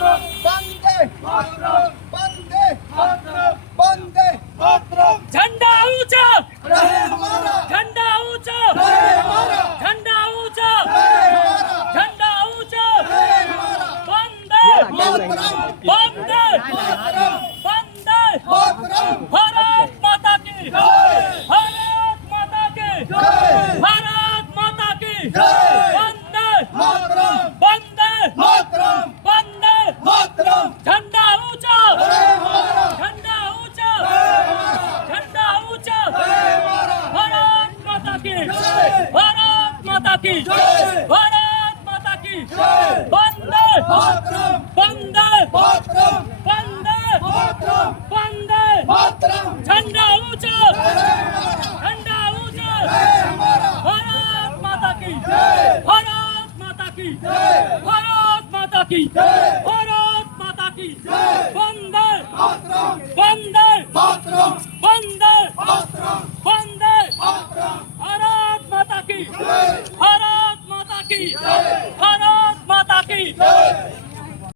वंदे वंदे वंदे झंडा ऊंचा रहे हमारा, झंडा ऊंचा रहे हमारा, झंडा ऊंचा रहे हमारा, झंडा ऊंचा रहे हमारा। वंदे मातरम वंदे मातरम वंदे मातरम भारत माता की जय। भारत माता की जय। भारत माता की जय। वंदे मातरम वंदे मातरम वंदे मातरम झंडा ऊंचा रहे हमारा, झंडा ऊंचा रहे हमारा, झंडा ऊंचा रहे हमारा। भारत माता की जय। भारत माता की जय। भारत माता की जय। वंदे मातरम वंदे मातरम वंदे मातरम वंदे मातरम झंडा ऊंचा रहे हमारा, झंडा ऊंचा रहे हमारा। भारत माता की जय। भारत माता की जय। भारत माता की जय। भारत माता की जय। वंदे